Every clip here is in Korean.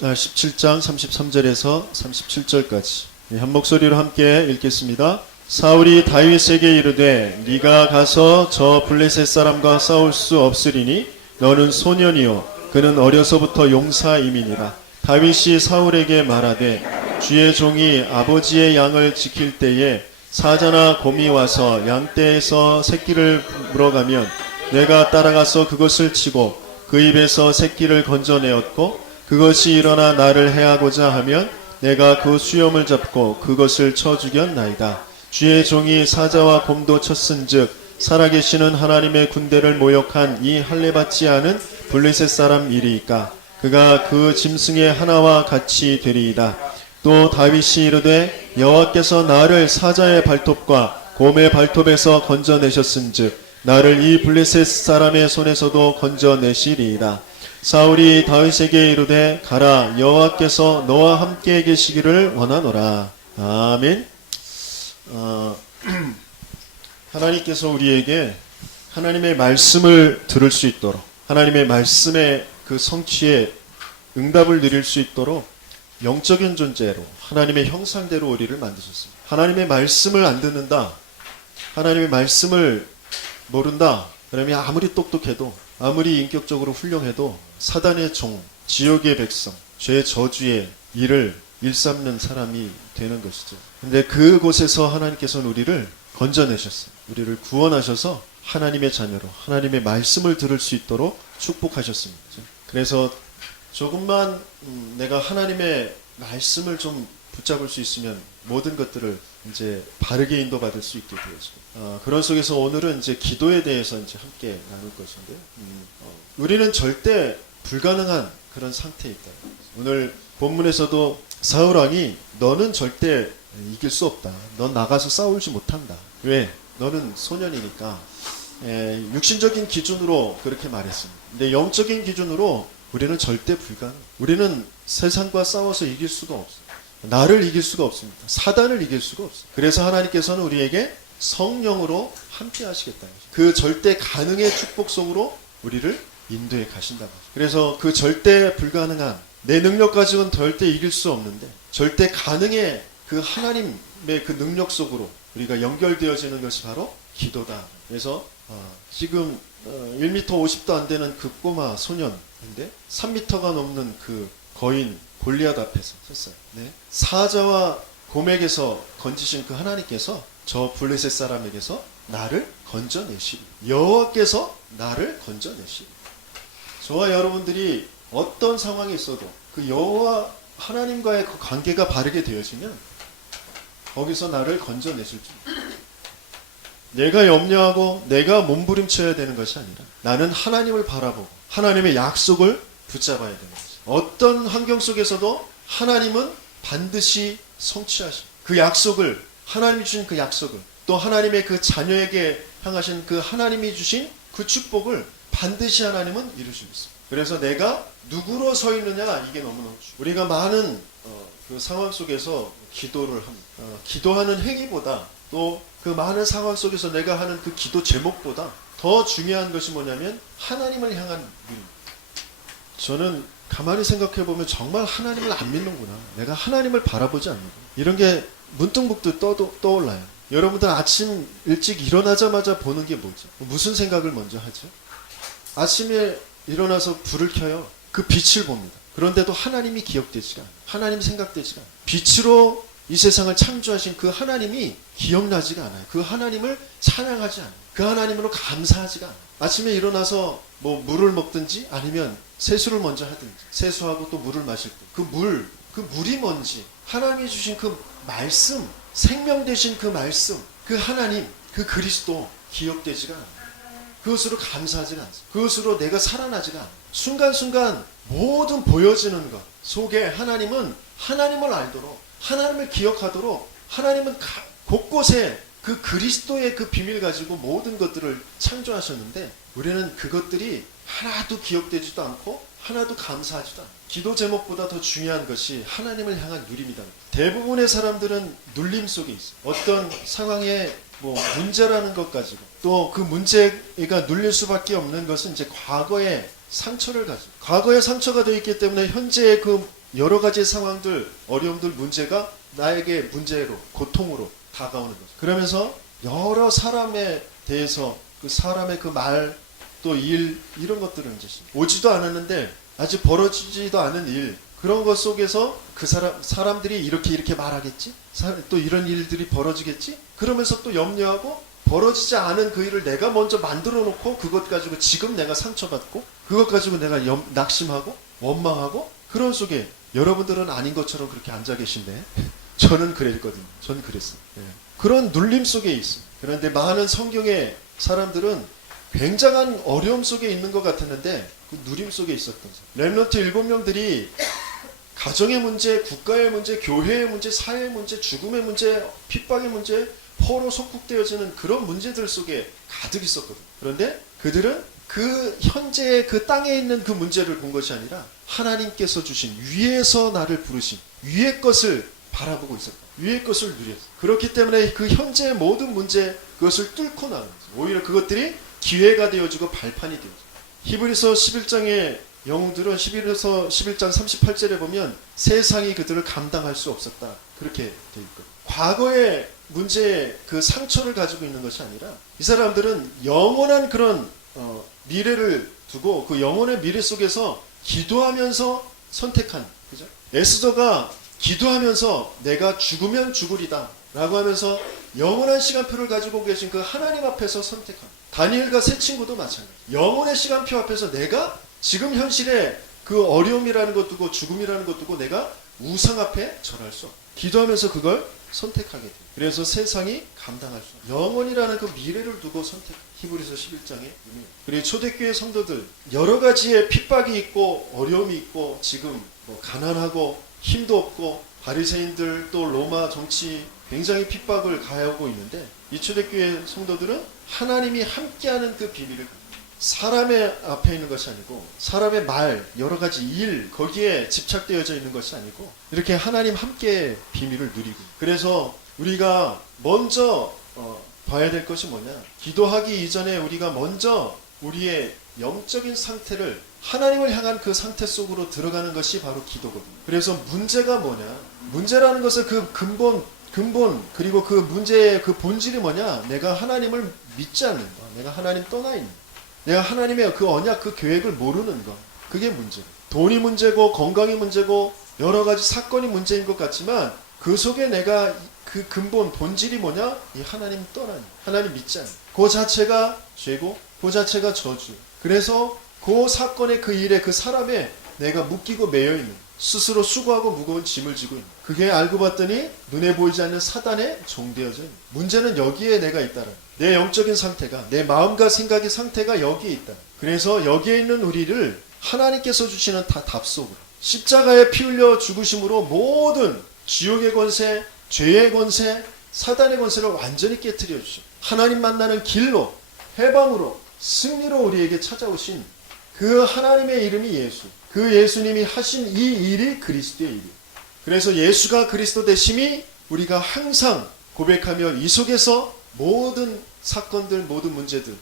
17장 33절에서 37절까지 한 목소리로 함께 읽겠습니다. 사울이 다윗에게 이르되 네가 가서 저 블레셋 사람과 싸울 수 없으리니 너는 소년이요 그는 어려서부터 용사임이니라. 다윗이 사울에게 말하되 주의 종이 아버지의 양을 지킬 때에 사자나 곰이 와서 양떼에서 새끼를 물어가면 내가 따라가서 그것을 치고 그 입에서 새끼를 건져내었고 그것이 일어나 나를 해하고자 하면 내가 그 수염을 잡고 그것을 쳐 죽였나이다. 주의 종이 사자와 곰도 쳤은즉 살아계시는 하나님의 군대를 모욕한 이 할례받지 않은 블레셋 사람 일이니까 그가 그 짐승의 하나와 같이 되리이다. 또 다윗이 이르되 여호와께서 나를 사자의 발톱과 곰의 발톱에서 건져내셨은즉 나를 이 블레셋 사람의 손에서도 건져내시리이다. 사울이 다윗에게 이르되 가라 여호와께서 너와 함께 계시기를 원하노라. 아멘. 하나님께서 우리에게 하나님의 말씀을 들을 수 있도록 하나님의 말씀의 그 성취에 응답을 드릴 수 있도록 영적인 존재로 하나님의 형상대로 우리를 만드셨습니다. 하나님의 말씀을 안 듣는다, 하나님의 말씀을 모른다 그러면 아무리 똑똑해도 아무리 인격적으로 훌륭해도 사단의 종, 지옥의 백성, 죄의 저주의 일을 일삼는 사람이 되는 것이죠. 근데 그곳에서 하나님께서는 우리를 건져내셨어요. 우리를 구원하셔서 하나님의 자녀로 하나님의 말씀을 들을 수 있도록 축복하셨습니다. 그래서 조금만 내가 하나님의 말씀을 좀 붙잡을 수 있으면 모든 것들을 이제 바르게 인도받을 수 있게 되어지고 그런 속에서 오늘은 이제 기도에 대해서 이제 함께 나눌 것인데 우리는 절대 불가능한 그런 상태에 있다. 오늘 본문에서도 사울 왕이 너는 절대 이길 수 없다. 넌 나가서 싸우지 못한다. 왜? 너는 소년이니까. 육신적인 기준으로 그렇게 말했습니다. 근데 영적인 기준으로 우리는 절대 불가능. 우리는 세상과 싸워서 이길 수가 없어요. 나를 이길 수가 없습니다. 사단을 이길 수가 없어요. 그래서 하나님께서는 우리에게 성령으로 함께 하시겠다. 그 절대 가능의 축복 속으로 우리를 인도해 가신다고. 그래서 그 절대 불가능한 내 능력 가지고는 절대 이길 수 없는데 절대 가능의 그 하나님의 그 능력 속으로 우리가 연결되어지는 것이 바로 기도다. 그래서 지금 1m 50도 안 되는 그 꼬마 소년인데 3m가 넘는 그 거인 골리앗 앞에서 섰어요. 네. 사자와 곰에게서 건지신 그 하나님께서 저 블레셋 사람에게서 나를 건져내시리. 여호와께서 나를 건져내시리. 저와 여러분들이 어떤 상황에 있어도 그 여호와 하나님과의 그 관계가 바르게 되어지면 거기서 나를 건져내실 줄. 내가 염려하고 내가 몸부림쳐야 되는 것이 아니라 나는 하나님을 바라보고 하나님의 약속을 붙잡아야 되는 거죠. 어떤 환경 속에서도 하나님은 반드시 성취하시고 그 약속을 하나님이 주신 그 약속을 또 하나님의 그 자녀에게 향하신 그 하나님이 주신 그 축복을 반드시 하나님은 이루시고 있습니다. 그래서 내가 누구로 서 있느냐 이게 너무너무 중요해요. 우리가 많은 그 상황 속에서 기도를 합니다. 기도하는 행위보다 또 그 많은 상황 속에서 내가 하는 그 기도 제목보다 더 중요한 것이 뭐냐면 하나님을 향한 눈입니다. 저는 가만히 생각해 보면 정말 하나님을 안 믿는구나. 내가 하나님을 바라보지 않는구나. 이런 게 문득문득 떠올라요. 여러분들 아침 일찍 일어나자마자 보는 게 뭐죠? 무슨 생각을 먼저 하죠? 아침에 일어나서 불을 켜요. 그 빛을 봅니다. 그런데도 하나님이 기억되지가 않아요. 하나님이 생각되지가 않아요. 빛으로 이 세상을 창조하신 그 하나님이 기억나지가 않아요. 그 하나님을 찬양하지 않아요. 그 하나님으로 감사하지가 않아요. 아침에 일어나서 뭐 물을 먹든지 아니면 세수를 먼저 하든지 세수하고 또 물을 마실 때 그 물이 뭔지 하나님이 주신 그 말씀, 생명 되신 그 말씀, 그 하나님, 그 그리스도 기억되지가 않아요. 그것으로 감사하지가 않습니다. 그것으로 내가 살아나지가 않아요. 순간순간 모든 보여지는 것 속에 하나님은 하나님을 알도록 하나님을 기억하도록 하나님은 곳곳에 그 그리스도의 그 비밀 가지고 모든 것들을 창조하셨는데 우리는 그것들이 하나도 기억되지도 않고 하나도 감사하지도 않아요. 기도 제목보다 더 중요한 것이 하나님을 향한 누림이다. 대부분의 사람들은 눌림 속에 있어요. 어떤 상황에 뭐 문제라는 것 가지고 또 그 문제가 눌릴 수밖에 없는 것은 이제 과거의 상처를 가지고 과거의 상처가 되어 있기 때문에 현재의 그 여러 가지 상황들, 어려움들, 문제가 나에게 문제로, 고통으로 다가오는 거죠. 그러면서 여러 사람에 대해서 그 사람의 그 말, 또 일, 이런 것들은 이제 오지도 않았는데 아직 벌어지지도 않은 일, 그런 것 속에서 그 사람들이 이렇게 말하겠지? 또 이런 일들이 벌어지겠지? 그러면서 또 염려하고 벌어지지 않은 그 일을 내가 먼저 만들어 놓고 그것 가지고 지금 내가 상처받고 그것 가지고 내가 낙심하고 원망하고 그런 속에 여러분들은 아닌 것처럼 그렇게 앉아 계신데 저는 그랬거든요. 저는 그랬어요. 예. 그런 눌림 속에 있어요. 그런데 많은 성경의 사람들은 굉장한 어려움 속에 있는 것 같았는데 그 누림 속에 있었던 사람. 렘넌트 7명들이 가정의 문제, 국가의 문제, 교회의 문제, 사회의 문제, 죽음의 문제, 핍박의 문제, 포로 속국되어지는 그런 문제들 속에 가득 있었거든요. 그런데 그들은 그 현재의 그 땅에 있는 그 문제를 본 것이 아니라 하나님께서 주신 위에서 나를 부르신 위의 것을 바라보고 있었다. 위의 것을 누렸어. 그렇기 때문에 그 현재의 모든 문제 그것을 뚫고 나가는 거죠. 오히려 그것들이 기회가 되어지고 발판이 되어지고. 히브리서 11장의 영웅들은 11장 38절에 보면 세상이 그들을 감당할 수 없었다. 그렇게 되어 있거든요. 과거의 문제의 그 상처를 가지고 있는 것이 아니라 이 사람들은 영원한 그런 미래를 두고 그 영원의 미래 속에서 기도하면서 선택한, 그죠? 에스더가 기도하면서 내가 죽으면 죽으리다 라고 하면서 영원한 시간표를 가지고 계신 그 하나님 앞에서 선택한, 다니엘과 세 친구도 마찬가지. 영원의 시간표 앞에서 내가 지금 현실에 그 어려움이라는 것 두고 죽음이라는 것 두고 내가 우상 앞에 절할 수 없다. 기도하면서 그걸 선택하게 돼요. 그래서 세상이 감당할 수 없다. 영원이라는 그 미래를 두고 선택. 히브리서 11장의 의미. 그리고 초대교회 성도들 여러 가지의 핍박이 있고 어려움이 있고 지금 가난하고 힘도 없고 바리새인들 또 로마 정치 굉장히 핍박을 가하고 있는데 이 초대교회 성도들은 하나님이 함께하는 그 비밀을, 사람의 앞에 있는 것이 아니고 사람의 말, 여러 가지 일 거기에 집착되어져 있는 것이 아니고 이렇게 하나님 함께 비밀을 누리고. 그래서 우리가 먼저 봐야 될 것이 뭐냐, 기도하기 이전에 우리가 먼저 우리의 영적인 상태를 하나님을 향한 그 상태 속으로 들어가는 것이 바로 기도거든요. 그래서 문제가 뭐냐, 문제라는 것은 그 근본 그리고 그 문제의 그 본질이 뭐냐, 내가 하나님을 믿지 않는 거, 내가 하나님 떠나 있는 거, 내가 하나님의 그 언약 그 계획을 모르는 거, 그게 문제고, 돈이 문제고 건강이 문제고 여러 가지 사건이 문제인 것 같지만 그 속에 내가 그 근본 본질이 뭐냐, 이 하나님 떠나는, 하나님 믿지 않는 그 자체가 죄고 그 자체가 저주. 그래서 그 사건의 그 일에 그 사람에 내가 묶이고 매여 있는, 스스로 수고하고 무거운 짐을 지고 있는, 그게 알고 봤더니 눈에 보이지 않는 사단에 종되어져 있는. 문제는 여기에 내가 있다는, 내 영적인 상태가, 내 마음과 생각의 상태가 여기에 있다. 그래서 여기에 있는 우리를 하나님께서 주시는 다 답 속으로, 십자가에 피 흘려 죽으심으로 모든 지옥의 권세, 죄의 권세, 사단의 권세를 완전히 깨트려 주시고 하나님 만나는 길로, 해방으로, 승리로 우리에게 찾아오신 그 하나님의 이름이 예수, 그 예수님이 하신 이 일이 그리스도의 일이에요. 그래서 예수가 그리스도 되심이 우리가 항상 고백하며 이 속에서 모든 사건들, 모든 문제들,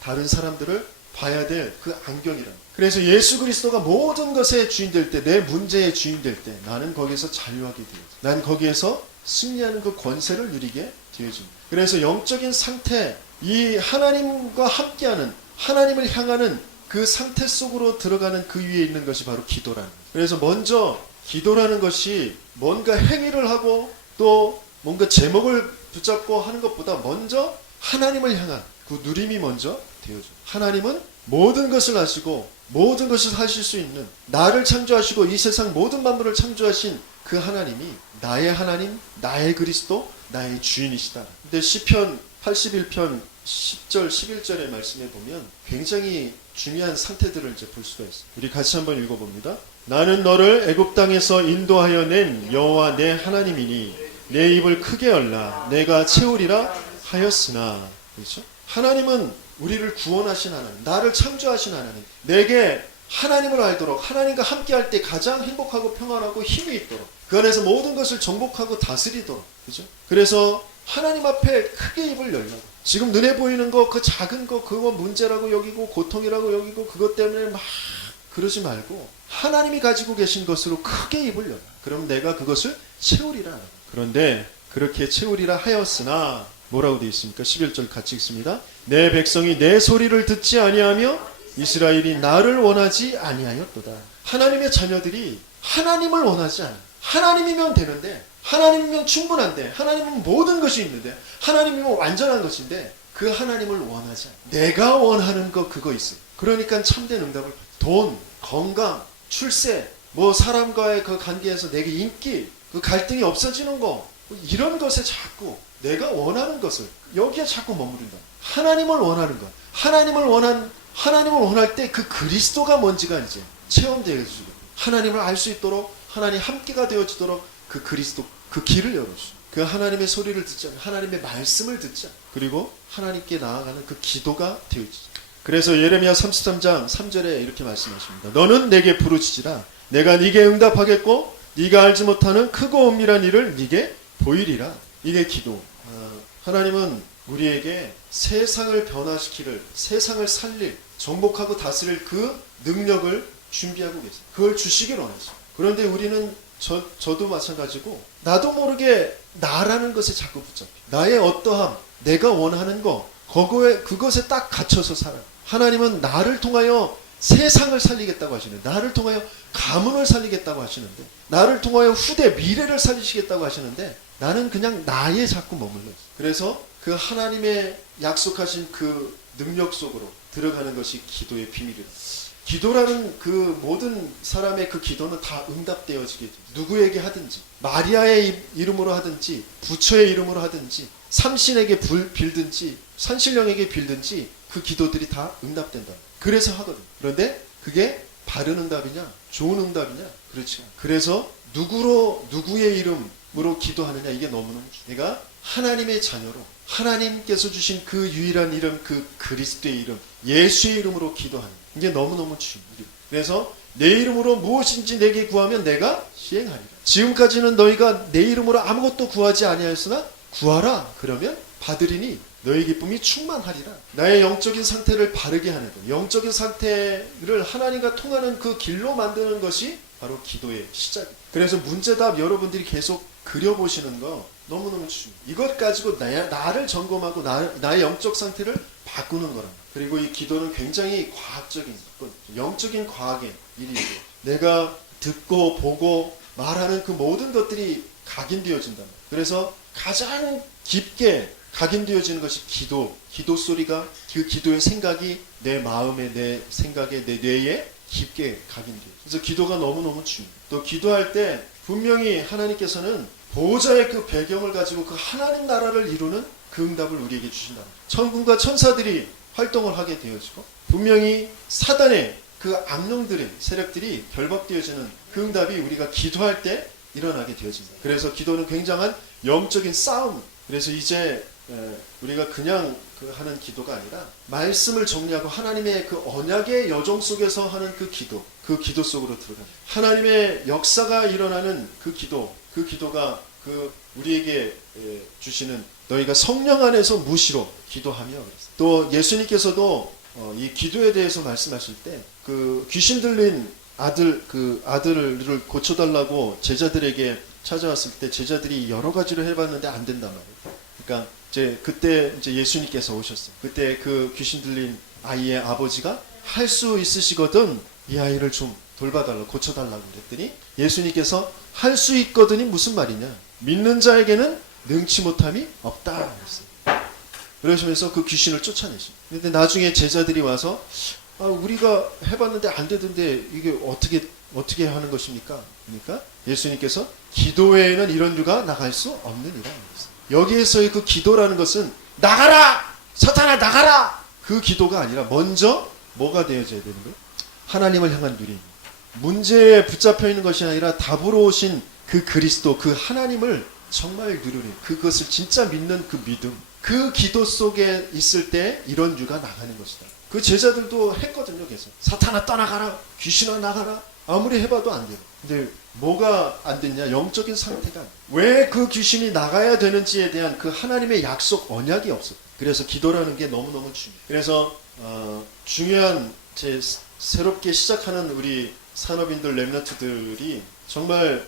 다른 사람들을 봐야 될 그 안경이란. 그래서 예수 그리스도가 모든 것의 주인 될 때, 내 문제의 주인 될 때 나는 거기에서 자유하게 되어져. 난 거기에서 승리하는 그 권세를 누리게 되어집니다. 그래서 영적인 상태, 이 하나님과 함께하는, 하나님을 향하는 그 상태 속으로 들어가는 그 위에 있는 것이 바로 기도라는 거예요. 그래서 먼저 기도라는 것이 뭔가 행위를 하고 또 뭔가 제목을 붙잡고 하는 것보다 먼저 하나님을 향한 그 누림이 먼저 되어져. 하나님은 모든 것을 아시고 모든 것을 하실 수 있는, 나를 창조하시고 이 세상 모든 만물을 창조하신 그 하나님이 나의 하나님, 나의 그리스도, 나의 주인이시다. 근데 시편 81편 10절 11절의 말씀에 보면 굉장히 중요한 상태들을 이제 볼 수가 있어요. 우리 같이 한번 읽어봅니다. 나는 너를 애굽 땅에서 인도하여 낸 여호와 내 하나님이니 내 입을 크게 열라 내가 채우리라 하였으나. 그렇죠? 하나님은 우리를 구원하신 하나님, 나를 창조하신 하나님, 내게 하나님을 알도록, 하나님과 함께할 때 가장 행복하고 평안하고 힘이 있도록, 그 안에서 모든 것을 정복하고 다스리도록. 그죠? 그래서 하나님 앞에 크게 입을 열라고. 지금 눈에 보이는 거, 그 작은 거, 그거 문제라고 여기고 고통이라고 여기고 그것 때문에 막 그러지 말고 하나님이 가지고 계신 것으로 크게 입을 열라. 그럼 내가 그것을 채우리라. 그런데 그렇게 채우리라 하였으나 뭐라고 되어 있습니까? 11절 같이 읽습니다. 내 백성이 내 소리를 듣지 아니하며 이스라엘이 나를 원하지 아니하였도다. 하나님의 자녀들이 하나님을 원하지 않아. 하나님이면 되는데, 하나님이면 충분한데, 하나님은 모든 것이 있는데, 하나님이면 완전한 것인데 그 하나님을 원하지 않아. 내가 원하는 거 그거 있어요. 그러니까 참된 응답을 받아. 돈, 건강, 출세, 뭐 사람과의 그 관계에서 내게 인기, 그 갈등이 없어지는 거, 이런 것에 자꾸 내가 원하는 것을 여기에 자꾸 머무른다. 하나님을 원하는 것, 하나님을 원할 때 그 그리스도가 뭔지가 이제 체험되어지고 하나님을 알 수 있도록 하나님 함께가 되어지도록 그 그리스도 그 길을 열어주시고 그 하나님의 소리를 듣자, 하나님의 말씀을 듣자, 그리고 하나님께 나아가는 그 기도가 되어지죠. 그래서 예레미야 33장 3절에 이렇게 말씀하십니다. 너는 내게 부르짖으라. 내가 네게 응답하겠고 네가 알지 못하는 크고 은밀한 일을 네게 보이리라. 이게 기도. 하나님은 우리에게 세상을 변화시키를, 세상을 살릴, 정복하고 다스릴 그 능력을 준비하고 계세요. 그걸 주시길 원하죠. 그런데 우리는 저도 마찬가지고 나도 모르게 나라는 것에 자꾸 붙잡혀. 나의 어떠함, 내가 원하는 거, 그것에 딱 갇혀서 살아요. 하나님은 나를 통하여 세상을 살리겠다고 하시는데, 나를 통하여 가문을 살리겠다고 하시는데, 나를 통하여 후대 미래를 살리시겠다고 하시는데, 나는 그냥 나에 자꾸 머물러 있어요. 그래서 그 하나님의 약속하신 그 능력 속으로 들어가는 것이 기도의 비밀이다. 기도라는 그 모든 사람의 그 기도는 다 응답되어지게 돼요. 누구에게 하든지, 마리아의 이름으로 하든지, 부처의 이름으로 하든지, 삼신에게 빌든지, 산신령에게 빌든지 그 기도들이 다 응답된다. 그래서 하거든. 그런데 그게 바른 응답이냐, 좋은 응답이냐, 그렇지 않아. 그래서 누구의 이름으로 기도하느냐, 이게 너무너무 중요해. 내가 하나님의 자녀로 하나님께서 주신 그 유일한 이름, 그 그리스도의 이름, 예수의 이름으로 기도하는 이게 너무너무 중요해요. 그래서 내 이름으로 무엇인지 내게 구하면 내가 시행하리라. 지금까지는 너희가 내 이름으로 아무것도 구하지 아니하였으나 구하라. 그러면 받으리니 너희 기쁨이 충만하리라. 나의 영적인 상태를 바르게 하는 것, 영적인 상태를 하나님과 통하는 그 길로 만드는 것이 바로 기도의 시작이에요. 그래서 문제답 여러분들이 계속 그려보시는 거 너무너무 중요해요. 이것 가지고 나를 점검하고 나의 영적 상태를 바꾸는 거랍니다. 그리고 이 기도는 굉장히 과학적인, 영적인 과학의 일이고, 내가 듣고 보고 말하는 그 모든 것들이 각인되어진다. 그래서 가장 깊게 각인되어지는 것이 기도 소리가, 그 기도의 생각이 내 마음에, 내 생각에, 내 뇌에 깊게 각인돼요. 그래서 기도가 너무너무 중요해요. 또 기도할 때 분명히 하나님께서는 보호자의 그 배경을 가지고 그 하나님 나라를 이루는 그 응답을 우리에게 주신다. 천군과 천사들이 활동을 하게 되어지고, 분명히 사단의 그 악령들의 세력들이 결박되어지는 그 응답이 우리가 기도할 때 일어나게 되어진다. 그래서 기도는 굉장한 영적인 싸움. 그래서 이제 우리가 그냥 하는 기도가 아니라 말씀을 정리하고 하나님의 그 언약의 여정 속에서 하는 그 기도 속으로 들어가는, 하나님의 역사가 일어나는 그 기도가 우리에게 주시는, 너희가 성령 안에서 무시로 기도하며. 또 예수님께서도 이 기도에 대해서 말씀하실 때 그 귀신 들린 아들을 고쳐달라고 제자들에게 찾아왔을 때 제자들이 여러 가지로 해봤는데 안 된단 말이에요. 그러니까 그때 예수님께서 오셨어요. 그때 그 귀신 들린 아이의 아버지가 할 수 있으시거든 이 아이를 좀 돌봐달라고, 고쳐달라고 그랬더니 예수님께서 할 수 있거든이 무슨 말이냐, 믿는 자에게는 능치 못함이 없다 그랬어요. 그러시면서 그 귀신을 쫓아내십니다. 그런데 나중에 제자들이 와서 우리가 해봤는데 안 되던데 이게 어떻게 하는 것입니까? 그러니까 예수님께서 기도 외에는 이런 유가 나갈 수 없느니라. 여기에서의 그 기도라는 것은 나가라! 사탄아 나가라! 그 기도가 아니라 먼저 뭐가 되어져야 되는 거예요? 하나님을 향한 누림. 문제에 붙잡혀 있는 것이 아니라 답으로 오신 그 그리스도, 그 하나님을 정말 누리는, 그것을 진짜 믿는 그 믿음. 그 기도 속에 있을 때 이런 유가 나가는 것이다. 그 제자들도 했거든요. 계속 사탄아 떠나가라, 귀신아 나가라. 아무리 해봐도 안 돼요. 근데 뭐가 안 됐냐? 영적인 상태가. 왜 그 귀신이 나가야 되는지에 대한 그 하나님의 약속, 언약이 없어. 그래서 기도라는 게 너무너무 중요해요. 그래서 중요한 제 새롭게 시작하는 우리 산업인들, 랩런트들이 정말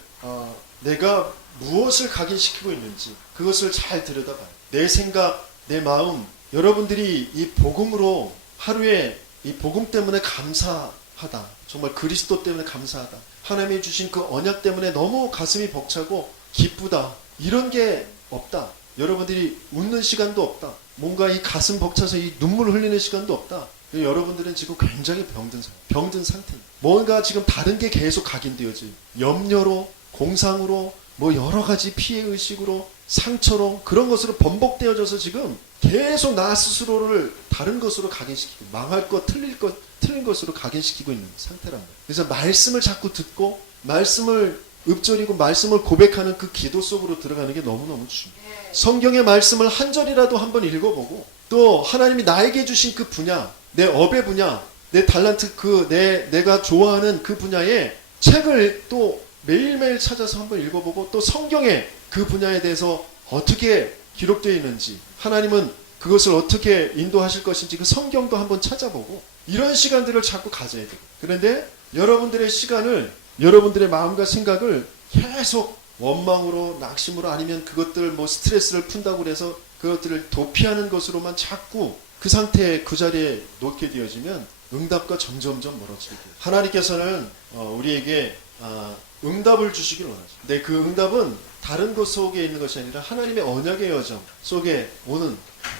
내가 무엇을 각인시키고 있는지 그것을 잘 들여다봐요. 내 생각, 내 마음, 여러분들이 이 복음으로 하루에 이 복음 때문에 감사하다. 정말 그리스도 때문에 감사하다. 하나님이 주신 그 언약 때문에 너무 가슴이 벅차고 기쁘다. 이런 게 없다. 여러분들이 웃는 시간도 없다. 뭔가 이 가슴 벅차서 이 눈물 흘리는 시간도 없다. 여러분들은 지금 굉장히 병든 상태. 뭔가 지금 다른 게 계속 각인되어져요. 염려로, 공상으로, 뭐 여러 가지 피해의식으로, 상처로, 그런 것으로 번복되어져서 지금 계속 나 스스로를 다른 것으로 각인시키고, 망할 것, 틀린 것으로 각인시키고 있는 상태란 말이에요. 그래서 말씀을 자꾸 듣고, 말씀을 읊조리고, 말씀을 고백하는 그 기도 속으로 들어가는 게 너무너무 중요해요. 성경의 말씀을 한 절이라도 한번 읽어보고, 또 하나님이 나에게 주신 그 분야, 내 업의 분야, 내 달란트, 내가 좋아하는 그 분야의 책을 또 매일매일 찾아서 한번 읽어보고, 또 성경에 그 분야에 대해서 어떻게 기록되어 있는지, 하나님은 그것을 어떻게 인도하실 것인지 그 성경도 한번 찾아보고, 이런 시간들을 자꾸 가져야 돼요. 그런데 여러분들의 시간을, 여러분들의 마음과 생각을 계속 원망으로, 낙심으로, 아니면 그것들 뭐 스트레스를 푼다고 해서 그것들을 도피하는 것으로만 자꾸 그 상태에 그 자리에 놓게 되어지면 응답과 점점점 멀어지게 돼요. 하나님께서는 우리에게 응답을 주시길 원하죠. 근데 그 응답은 다른 것 속에 있는 것이 아니라 하나님의 언약의 여정 속에 오는,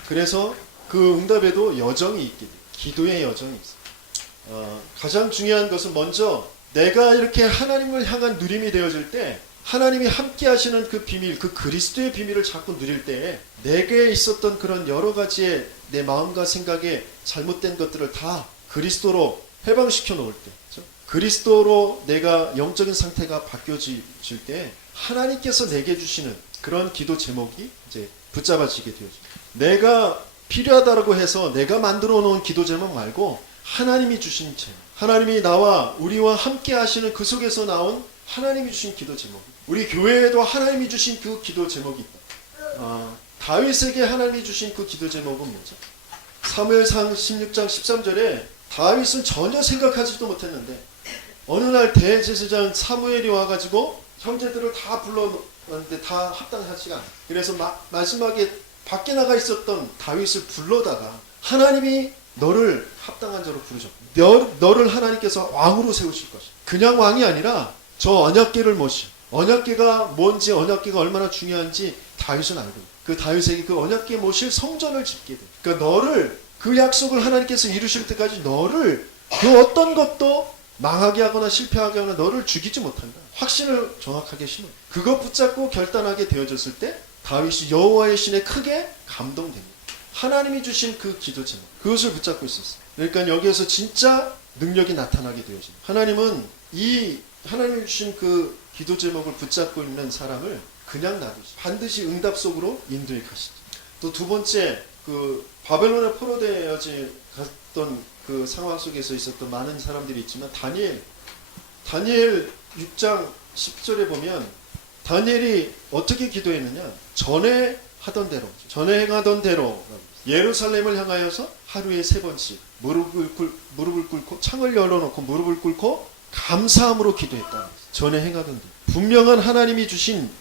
그래서 그 응답에도 여정이 있게 돼요. 기도의 여정이 있어요. 가장 중요한 것은 먼저 내가 이렇게 하나님을 향한 누림이 되어질 때, 하나님이 함께 하시는 그 비밀, 그 그리스도의 비밀을 자꾸 누릴 때에 내게 있었던 그런 여러 가지의 내 마음과 생각에 잘못된 것들을 다 그리스도로 해방시켜 놓을 때, 그렇죠? 그리스도로 내가 영적인 상태가 바뀌어질 때 하나님께서 내게 주시는 그런 기도 제목이 이제 붙잡아지게 되어집니다. 내가 필요하다고 해서 내가 만들어 놓은 기도 제목 말고 하나님이 주신 제목, 하나님이 나와 우리와 함께 하시는 그 속에서 나온 하나님이 주신 기도 제목, 우리 교회에도 하나님이 주신 그 기도 제목이 있다. 다윗에게 하나님이 주신 그 기도 제목은 뭐죠? 사무엘상 16장 13절에 다윗은 전혀 생각하지도 못했는데 어느 날 대제사장 사무엘이 와가지고 형제들을 다 불러놨는데 다 합당하지가 않아요. 그래서 마지막에 밖에 나가 있었던 다윗을 불러다가 하나님이 너를 합당한 자로 부르셨고 너를 하나님께서 왕으로 세우실 것이다. 그냥 왕이 아니라 저 언약궤를 모시, 언약궤가 뭔지, 언약궤가 얼마나 중요한지 다윗은 알고 있다. 그 다윗에게 그 언약궤 모실 성전을 짓게 돼. 그러니까 너를, 그 약속을 하나님께서 이루실 때까지 너를 그 어떤 것도 망하게 하거나 실패하게 하거나 너를 죽이지 못한다. 확신을 정확하게 심어. 그거 붙잡고 결단하게 되어졌을 때 다윗이 여호와의 신에 크게 감동됩니다. 하나님이 주신 그 기도 제목, 그것을 붙잡고 있었어요. 그러니까 여기에서 진짜 능력이 나타나게 되어집니다. 하나님은 이 하나님이 주신 그 기도 제목을 붙잡고 있는 사람을 그냥 놔두지, 반드시 응답 속으로 인도해 가시죠. 또 두 번째, 그 바벨론에 포로되어지 갔던 그 상황 속에서 있었던 많은 사람들이 있지만 다니엘 6장 10절에 보면 다니엘이 어떻게 기도했느냐, 전에 행하던 대로 예루살렘을 향하여서 하루에 3번씩 무릎을 꿇고 창을 열어놓고 무릎을 꿇고 감사함으로 기도했다. 전에 행하던 대로 분명한 하나님이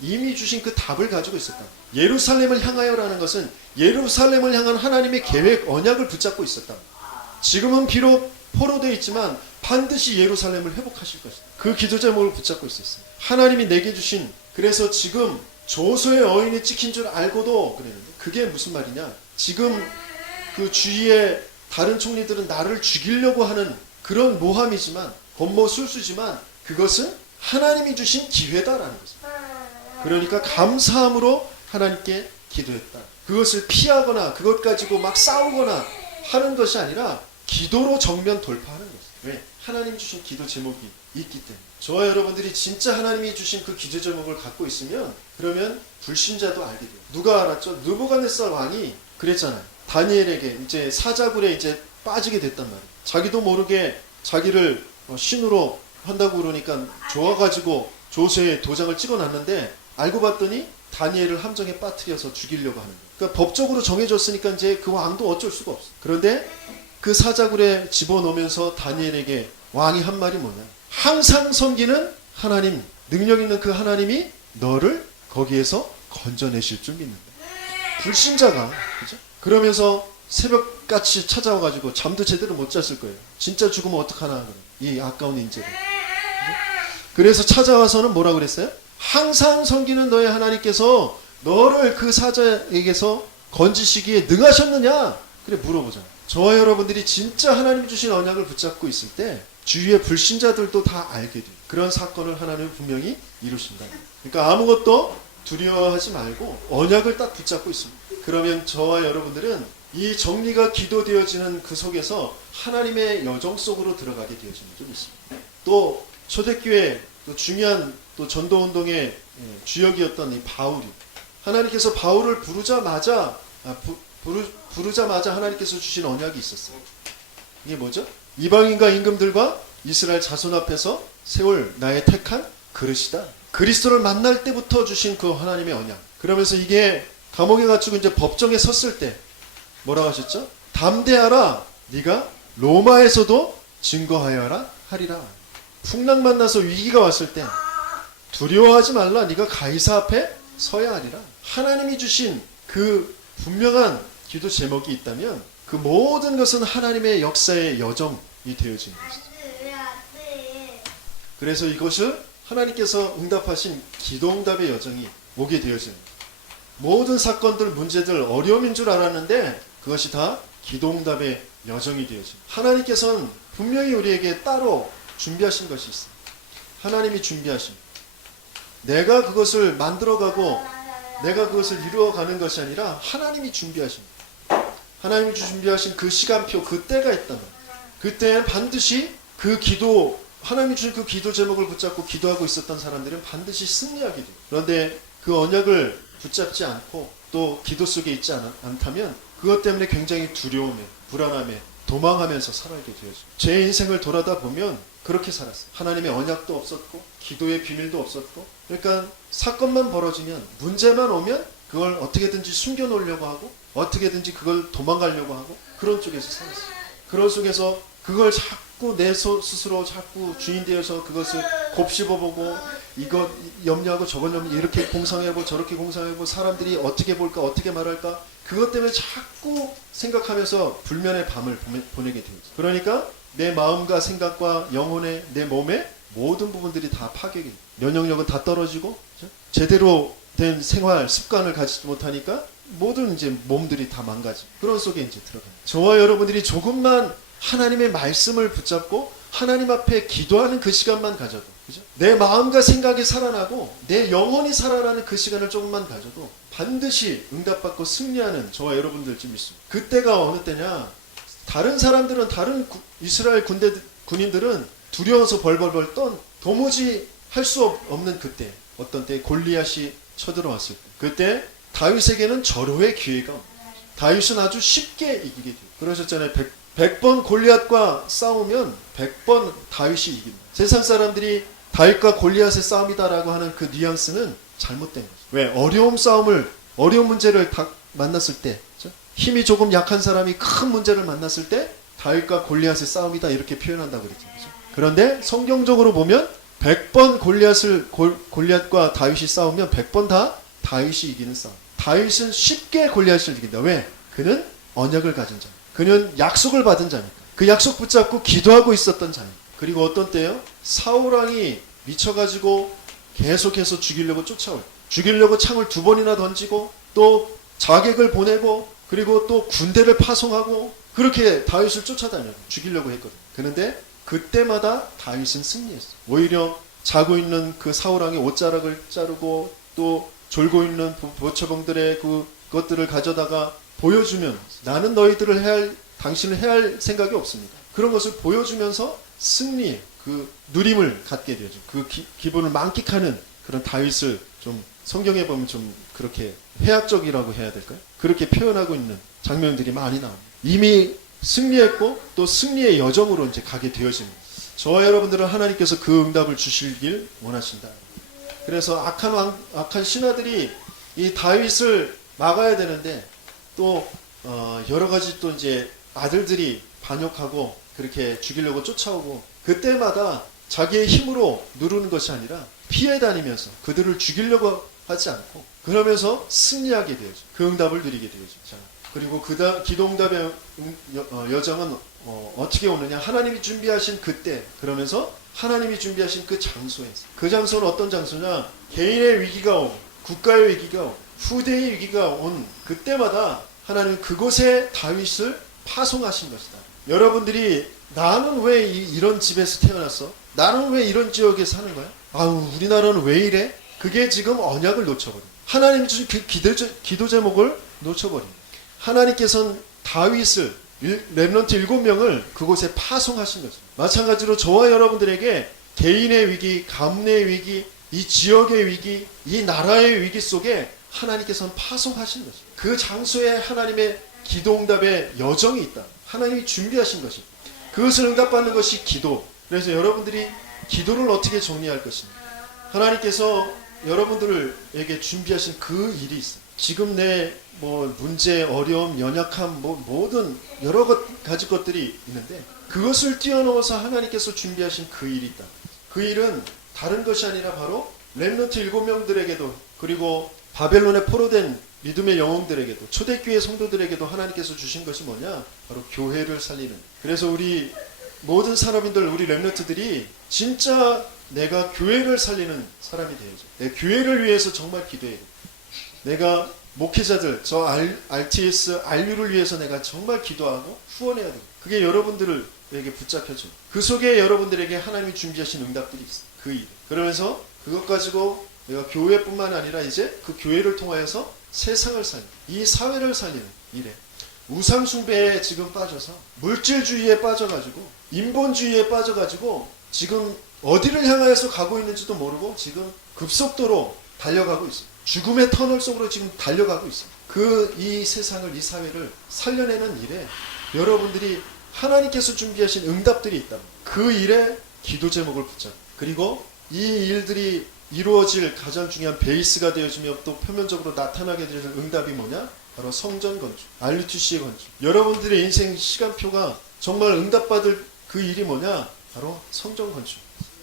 이미 주신 그 답을 가지고 있었다. 예루살렘을 향하여라는 것은 예루살렘을 향한 하나님의 계획, 언약을 붙잡고 있었다. 지금은 비록 포로되어 있지만 반드시 예루살렘을 회복하실 것이다. 그 기도 제목을 붙잡고 있었어요. 하나님이 내게 주신, 그래서 지금 조소의 어인이 찍힌 줄 알고도 그랬는데, 그게 무슨 말이냐, 지금 그 주위의 다른 총리들은 나를 죽이려고 하는 그런 모함이지만, 권모술수지만 그것은 하나님이 주신 기회다라는 것입니다. 그러니까 감사함으로 하나님께 기도했다. 그것을 피하거나 그것 가지고 막 싸우거나 하는 것이 아니라 기도로 정면 돌파하는 것입니다. 왜? 하나님 주신 기도 제목이 있기 때문에. 저와 여러분들이 진짜 하나님이 주신 그 기도 제목을 갖고 있으면, 그러면 불신자도 알게 돼요. 누가 알았죠? 느부갓네살 왕이 그랬잖아요. 다니엘에게 이제 사자굴에 이제 빠지게 됐단 말이에요. 자기도 모르게 자기를 신으로 한다고 그러니까 좋아가지고 조서에 도장을 찍어놨는데, 알고 봤더니 다니엘을 함정에 빠뜨려서 죽이려고 하는 거예요. 그러니까 법적으로 정해졌으니까 이제 그 왕도 어쩔 수가 없어요. 그런데 그 사자굴에 집어넣으면서 다니엘에게 왕이 한 말이 뭐냐? 항상 섬기는 하나님, 능력 있는 그 하나님이 너를 거기에서 건져내실 줄 믿는다. 불신자가, 그죠? 그러면서 새벽같이 찾아와가지고 잠도 제대로 못 잤을 거예요. 진짜 죽으면 어떡하나, 이 아까운 인재를. 그죠? 그래서 찾아와서는 뭐라고 그랬어요? 항상 섬기는 너의 하나님께서 너를 그 사자에게서 건지시기에 능하셨느냐? 그래 물어보잖아요. 저와 여러분들이 진짜 하나님 주신 언약을 붙잡고 있을 때 주위의 불신자들도 다 알게 돼요. 그런 사건을 하나님은 분명히 이루신다. 그러니까 아무것도 두려워하지 말고 언약을 딱 붙잡고 있습니다. 그러면 저와 여러분들은 이 정리가 기도되어지는 그 속에서 하나님의 여정 속으로 들어가게 되어지는 좀 있습니다. 또 초대교회 또 중요한 또 전도운동의 주역이었던 이 바울이 하나님께서 바울을 부르자마자 하나님께서 주신 언약이 있었어요. 이게 뭐죠? 이방인과 임금들과 이스라엘 자손 앞에서 세울 나의 택한 그릇이다. 그리스도를 만날 때부터 주신 그 하나님의 언약. 그러면서 이게 감옥에 갇히고 이제 법정에 섰을 때 뭐라고 하셨죠? 담대하라. 네가 로마에서도 증거하여라 하리라. 풍랑 만나서 위기가 왔을 때 두려워하지 말라. 네가 가이사 앞에 서야 하리라. 하나님이 주신 그 분명한 기도 제목이 있다면 그 모든 것은 하나님의 역사의 여정이 되어지는 것이죠. 그래서 이것을 하나님께서 응답하신 기도응답의 여정이 오게 되어지는 거예요. 모든 사건들, 문제들, 어려움인 줄 알았는데 그것이 다 기도응답의 여정이 되어집니다. 하나님께서는 분명히 우리에게 따로 준비하신 것이 있습니다. 하나님이 준비하십니다. 내가 그것을 만들어가고 내가 그것을 이루어가는 것이 아니라 하나님이 준비하십니다. 하나님이 준비하신 그 시간표, 그 때가 있단 말이에요. 그때는 반드시 그 기도, 하나님이 주신 그 기도 제목을 붙잡고 기도하고 있었던 사람들은 반드시 승리하게 돼요. 그런데 그 언약을 붙잡지 않고 또 기도 속에 있지 않다면 그것 때문에 굉장히 두려움에, 불안함에 도망하면서 살아가게 되어져요. 제 인생을 돌아다 보면 그렇게 살았어요. 하나님의 언약도 없었고 기도의 비밀도 없었고, 그러니까 사건만 벌어지면, 문제만 오면 그걸 어떻게든지 숨겨놓으려고 하고 어떻게든지 그걸 도망가려고 하고 그런 쪽에서 살았어요. 그런 속에서 그걸 자꾸 내 스스로 자꾸 주인 되어서 그것을 곱씹어보고 이거 염려하고 저걸 염려, 이렇게 공상해보고 저렇게 공상해보고 사람들이 어떻게 볼까 어떻게 말할까 그것 때문에 자꾸 생각하면서 불면의 밤을 보내게 되죠. 그러니까 내 마음과 생각과 영혼의 내 몸의 모든 부분들이 다 파괴가 돼요. 면역력은 다 떨어지고, 그렇죠? 제대로 된 생활 습관을 가지지 못하니까 모든 이제 몸들이 다 망가지고 그런 속에 이제 들어가요. 저와 여러분들이 조금만 하나님의 말씀을 붙잡고 하나님 앞에 기도하는 그 시간만 가져도, 그죠? 내 마음과 생각이 살아나고 내 영혼이 살아나는 그 시간을 조금만 가져도 반드시 응답받고 승리하는 저와 여러분들쯤 있습니다. 그때가 어느 때냐? 다른 사람들은, 다른 이스라엘 군인들은 두려워서 벌벌벌 떤 도무지 할 수 없는 그때, 어떤 때 골리앗이 쳐들어왔을 때, 그때 다윗에게는 절호의 기회가 옵니다. 다윗은 아주 쉽게 이기게 돼요. 그러셨잖아요. 100번 골리앗과 싸우면 100번 다윗이 이깁니다. 세상 사람들이 다윗과 골리앗의 싸움이다라고 하는 그 뉘앙스는 잘못된 거죠. 왜? 어려운 문제를 다 만났을 때, 그렇죠? 힘이 조금 약한 사람이 큰 문제를 만났을 때 다윗과 골리앗의 싸움이다 이렇게 표현한다고 그랬죠. 그렇죠? 그런데 성경적으로 보면 100번 골리앗과 다윗이 싸우면 100번 다 다윗이 이기는 싸움. 다윗은 쉽게 골리앗을 이긴다. 왜? 그는 언약을 가진 자입니다. 그는 약속을 받은 자입니다. 그 약속 붙잡고 기도하고 있었던 자입니다. 그리고 어떤 때요? 사울왕이 미쳐가지고 계속해서 죽이려고 쫓아와요. 죽이려고 창을 2번이나 던지고 또 자객을 보내고 그리고 또 군대를 파송하고 그렇게 다윗을 쫓아다녀요. 죽이려고 했거든요. 그런데 그때마다 다윗은 승리했어요. 오히려 자고 있는 그 사울왕의 옷자락을 자르고 또 졸고 있는 보초봉들의 그것들을 가져다가 보여주면 나는 너희들을 당신을 해야 할 생각이 없습니다. 그런 것을 보여주면서 승리의 그 누림을 갖게 되죠. 그 기분을 만끽하는 그런 다윗을 좀 성경에 보면 좀 그렇게 회학적이라고 해야 될까요? 그렇게 표현하고 있는 장면들이 많이 나옵니다. 이미 승리했고 또 승리의 여정으로 이제 가게 되어집니다. 저와 여러분들은 하나님께서 그 응답을 주시길 원하신다. 그래서 악한 신하들이 이 다윗을 막아야 되는데 또 여러 가지 또 이제 아들들이 반역하고 그렇게 죽이려고 쫓아오고 그때마다 자기의 힘으로 누르는 것이 아니라 피해 다니면서 그들을 죽이려고 하지 않고 그러면서 승리하게 되죠. 그 응답을 누리게 되죠. 자, 그리고 기도응답의 여정은 어떻게 오느냐. 하나님이 준비하신 그때 그러면서 하나님이 준비하신 그 장소에서 그 장소는 어떤 장소냐. 개인의 위기가 오고 국가의 위기가 오고 후대의 위기가 온 그때마다 하나님은 그곳에 다윗을 파송하신 것이다. 여러분들이 나는 왜 이런 집에서 태어났어? 나는 왜 이런 지역에 사는 거야? 아우 우리나라는 왜 이래? 그게 지금 언약을 놓쳐버린 하나님이 주신 그 기도 제목을 놓쳐버린 하나님께서는 다윗을 렘넌트 7명을 그곳에 파송하신 것입니다. 마찬가지로 저와 여러분들에게 개인의 위기, 가문의 위기, 이 지역의 위기, 이 나라의 위기 속에 하나님께서는 파송하신 것입니다. 그 장소에 하나님의 기도응답의 여정이 있다. 하나님이 준비하신 것입니다. 그것을 응답받는 것이 기도. 그래서 여러분들이 기도를 어떻게 정리할 것입니까? 하나님께서 여러분들에게 준비하신 그 일이 있어요. 지금 내 문제, 어려움, 연약함, 모든 여러 가지 것들이 있는데 그것을 뛰어넘어서 하나님께서 준비하신 그 일이 있다. 그 일은 다른 것이 아니라 바로 렘넌트 7명들에게도 그리고 바벨론에 포로된 믿음의 영웅들에게도 초대교회 성도들에게도 하나님께서 주신 것이 뭐냐? 바로 교회를 살리는. 그래서 우리 모든 산업인들, 우리 렘넌트들이 진짜 내가 교회를 살리는 사람이 되어야죠. 내 교회를 위해서 정말 기도해야 돼. 내가 목회자들, 저 RTS, RU를 위해서 내가 정말 기도하고 후원해야 돼. 그게 여러분들에게 붙잡혀져. 그 속에 여러분들에게 하나님이 준비하신 응답들이 있어. 그 일. 그러면서 그것 가지고 내가 교회뿐만 아니라 이제 그 교회를 통하여서 세상을 살리는, 이 사회를 살리는 일에 우상 숭배에 지금 빠져서 물질주의에 빠져가지고 인본주의에 빠져가지고 지금 어디를 향하여서 가고 있는지도 모르고 지금 급속도로 달려가고 있어요. 죽음의 터널 속으로 지금 달려가고 있어요. 이 세상을, 이 사회를 살려내는 일에 여러분들이 하나님께서 준비하신 응답들이 있다. 그 일에 기도 제목을 붙잡고 그리고 이 일들이 이루어질 가장 중요한 베이스가 되어지며 또 표면적으로 나타나게 되는 응답이 뭐냐? 바로 성전 건축, RUTC의 건축. 여러분들의 인생 시간표가 정말 응답받을 그 일이 뭐냐? 바로 성전 건축.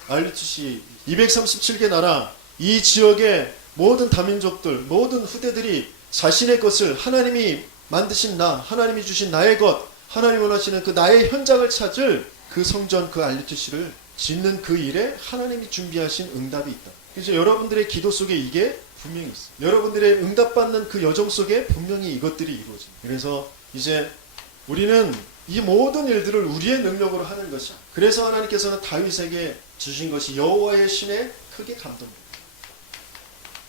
RUTC 237개 나라, 이 지역의 모든 다민족들, 모든 후대들이 자신의 것을 하나님이 만드신 나, 하나님이 주신 나의 것, 하나님이 원하시는 그 나의 현장을 찾을 그 성전, 그 RUTC를 짓는 그 일에 하나님이 준비하신 응답이 있다. 그래서 여러분들의 기도 속에 이게 분명히 있어요. 여러분들의 응답받는 그 여정 속에 분명히 이것들이 이루어집니다. 그래서 이제 우리는 이 모든 일들을 우리의 능력으로 하는 것이야. 그래서 하나님께서는 다윗에게 주신 것이 여호와의 신에 크게 감동됩니다.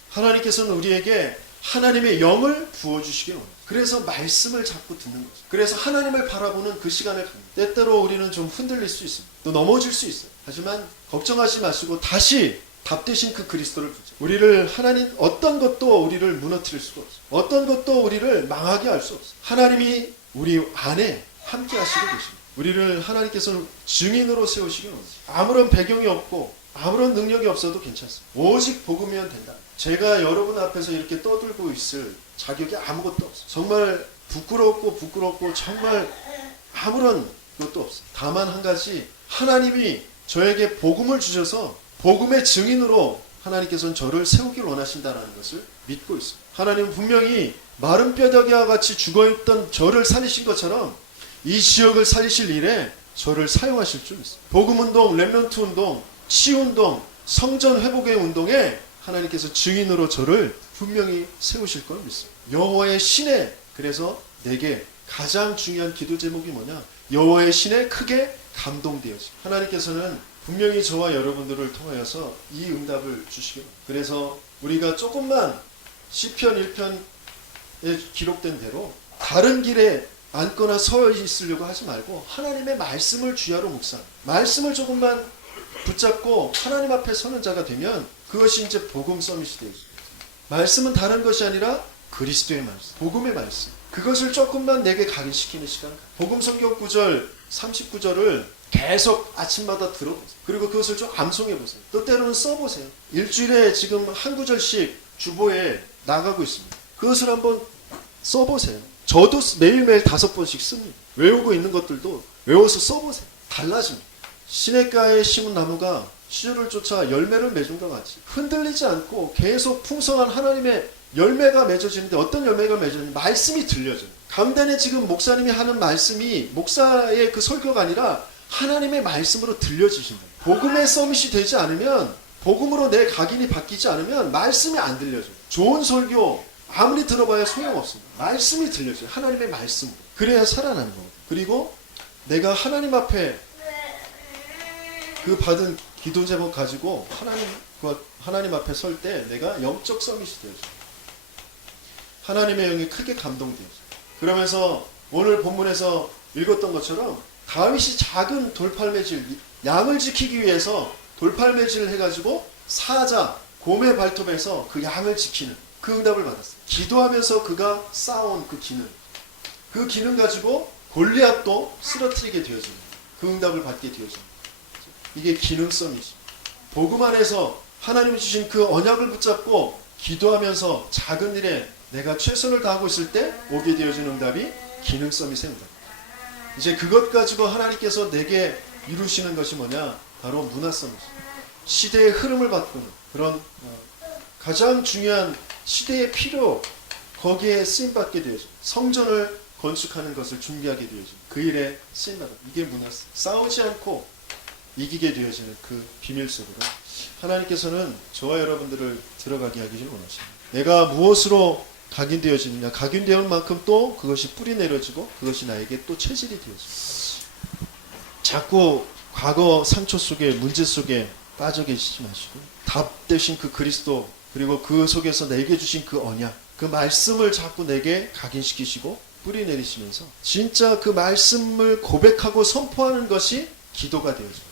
하나님께서는 우리에게 하나님의 영을 부어주시기 원해요. 그래서 말씀을 자꾸 듣는 거죠. 그래서 하나님을 바라보는 그 시간을 갖는 거예요. 때때로 우리는 좀 흔들릴 수 있습니다. 또 넘어질 수 있어요. 하지만 걱정하지 마시고 다시 답 대신 그 그리스도를 붙잡고 우리를 하나님 어떤 것도 우리를 무너뜨릴 수가 없어요. 어떤 것도 우리를 망하게 할 수 없어요. 하나님이 우리 안에 함께 하시고 계십니다. 우리를 하나님께서는 증인으로 세우시기 원하세요. 아무런 배경이 없고 아무런 능력이 없어도 괜찮습니다. 오직 복음이면 된다. 제가 여러분 앞에서 이렇게 떠들고 있을 자격이 아무것도 없어요. 정말 부끄럽고 정말 아무런 것도 없어요. 다만 한 가지 하나님이 저에게 복음을 주셔서 복음의 증인으로 하나님께서는 저를 세우길 원하신다는 것을 믿고 있습니다. 하나님은 분명히 마른 뼈다귀와 같이 죽어있던 저를 살리신 것처럼 이 지역을 살리실 일에 저를 사용하실 줄 믿습니다. 복음운동, 렘넌트 운동, 치운동, 성전 회복의 운동에 하나님께서 증인으로 저를 분명히 세우실 걸 믿습니다. 여호와의 신에 그래서 내게 가장 중요한 기도 제목이 뭐냐? 여호와의 신에 크게 감동되어지. 하나님께서는 분명히 저와 여러분들을 통하여서 이 응답을 주시기 바랍니다. 그래서 우리가 조금만 시편 1편에 기록된 대로 다른 길에 앉거나 서 있으려고 하지 말고 하나님의 말씀을 주야로 묵상. 말씀을 조금만 붙잡고 하나님 앞에 서는 자가 되면 그것이 이제 복음 서밋이 되죠. 말씀은 다른 것이 아니라 그리스도의 말씀, 복음의 말씀. 그것을 조금만 내게 각인시키는 시간. 복음 성경 9절, 39절을 계속 아침마다 들어보세요. 그리고 그것을 좀 암송해보세요. 또 때로는 써보세요. 일주일에 지금 한 구절씩 주보에 나가고 있습니다. 그것을 한번 써보세요. 저도 매일매일 5번씩 씁니다. 외우고 있는 것들도 외워서 써보세요. 달라집니다. 시냇가에 심은 나무가 시절을 쫓아 열매를 맺은 것 같이 흔들리지 않고 계속 풍성한 하나님의 열매가 맺어지는데 어떤 열매가 맺어지는지 말씀이 들려져요. 강단에 지금 목사님이 하는 말씀이 목사의 그 설교가 아니라 하나님의 말씀으로 들려지신다. 복음의 서밋이 되지 않으면, 복음으로 내 각인이 바뀌지 않으면 말씀이 안 들려져요. 좋은 설교 아무리 들어봐야 소용없습니다. 말씀이 들려져요. 하나님의 말씀으로. 그래야 살아나는 거거든요. 그리고 내가 하나님 앞에 그 받은 기도 제목 가지고 하나님 앞에 설 때 내가 영적 서밋이 되어져요. 하나님의 영이 크게 감동되어져요. 그러면서 오늘 본문에서 읽었던 것처럼 다윗이 작은 돌팔매질, 양을 지키기 위해서 돌팔매질을 해가지고 사자, 곰의 발톱에서 그 양을 지키는 그 응답을 받았어요. 기도하면서 그가 쌓아온 그 기능 가지고 골리앗도 쓰러뜨리게 되어지는 그 응답을 받게 되어지는 이게 기능성이죠. 복음 안에서 하나님이 주신 그 언약을 붙잡고 기도하면서 작은 일에 내가 최선을 다하고 있을 때 오게 되어진 응답이 기능성이 생긴다. 이제 그것 가지고 하나님께서 내게 이루시는 것이 뭐냐? 바로 문화성이죠. 시대의 흐름을 바꾸는 그런 가장 중요한 시대의 필요, 거기에 쓰임받게 되어져. 성전을 건축하는 것을 준비하게 되어져. 그 일에 쓰임받아. 이게 문화성. 싸우지 않고 이기게 되어지는 그 비밀 속으로 하나님께서는 저와 여러분들을 들어가게 하기를 원하십니다. 내가 무엇으로 각인되어지느냐, 각인되는 만큼 또 그것이 뿌리 내려지고 그것이 나에게 또 체질이 되어집니다. 자꾸 과거 상처 속에, 문제 속에 빠져 계시지 마시고 답 되신 그 그리스도, 그리고 그 속에서 내게 주신 그 언약, 그 말씀을 자꾸 내게 각인시키시고 뿌리 내리시면서 진짜 그 말씀을 고백하고 선포하는 것이 기도가 되어집니다.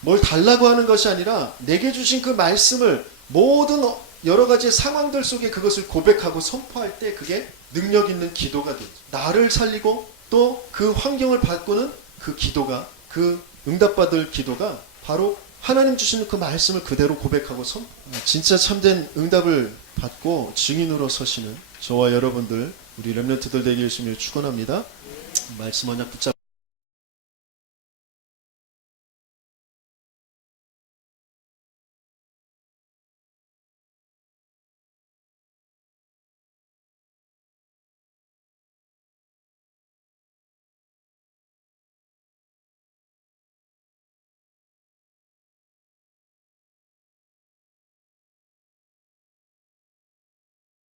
뭘 달라고 하는 것이 아니라 내게 주신 그 말씀을 모든 여러 가지 상황들 속에 그것을 고백하고 선포할 때 그게 능력 있는 기도가 되죠. 나를 살리고 또 그 환경을 바꾸는 그 기도가, 그 응답받을 기도가 바로 하나님 주시는 그 말씀을 그대로 고백하고 진짜 참된 응답을 받고 증인으로 서시는 저와 여러분들, 우리 렘넌트들 되기 열심히 축원합니다. 말씀 언약 붙잡